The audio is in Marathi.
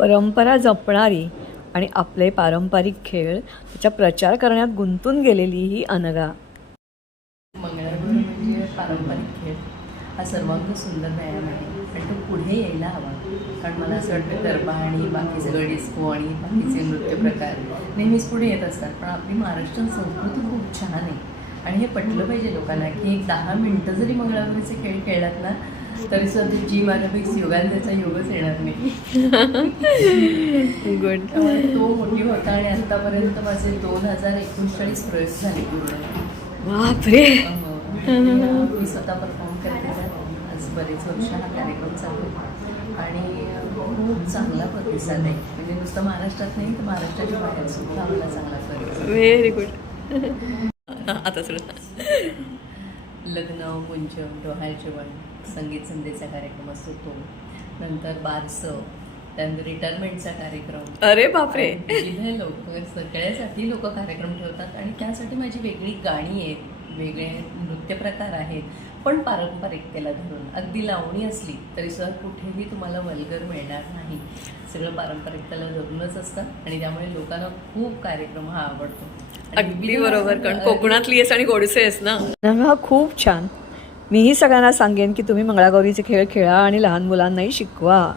परंपरा जपणारी आणि आपले पारंपरिक खेळ त्याचा प्रचार करण्यात गुंतून गेलेली ही अनगा. मंगळागौर म्हणजे पारंपरिक खेळ. हा सर्वांग सुंदर व्यायाम आहे. आणि तो पुढे यायला हवा. कारण मला असं वाटतं गरबा आणि बाकी सगळं डिस्को आणि बाकीचे नृत्य प्रकार नेहमीच पुढे येत असतात. पण आपली महाराष्ट्रीयन संस्कृती खूप छान आहे. आणि हे पटलं पाहिजे लोकांना की एक दहा मिनटं जरी मंगळागौरीचे खेळ खेळलात ना तरी सुद्धा जी माझ्यापेक्षा योगांचा योगच येणार नाही. गुड तो मोठी होता आणि आतापर्यंत माझे दोन हजार एकोणचाळीस प्रयोग झाले पूर्ण. बापरे. मी स्वतः परफॉर्म करते. आज बरेच वर्ष हा कार्यक्रम चालू आहे. आणि खूप चांगला प्रतिसाद आहे. म्हणजे नुसतं महाराष्ट्रात नाही तर महाराष्ट्राच्या बाहेर सुद्धा आम्हाला चांगला प्रतिसाद. व्हेरी गुड आता सुरू. लग्न मुंज डोहाळ जेवण संगीत संध्येचा आणि असतो तो. नंतर बारसं त्यानंतर रिटायरमेंटचा कार्यक्रम. अरे बापरे! लोक सगळ्यासाठी लोक कार्यक्रम ठेवतात आणि त्यासाठी माझी वेगळी गाणी आहेत. वेगळे नृत्य प्रकार आहेत पण पारंपरिकतेला धरून. अगदी लावणी असली तरी सुद्धा कुठेही तुम्हाला वल्गर मिळणार नाही. सगळं पारंपरिकतेला धरूनच असतं आणि त्यामुळे लोकांना खूप कार्यक्रम हा आवडतो. अगदी बरोबर कारण कोकणातली आहेस आणि गोडसे आहेस ना. हा खूप छान. मीही सगळ्यांना सांगेन की तुम्ही मंगळागौरीचे खेळ खेळा आणि लहान मुलांनाही शिकवा.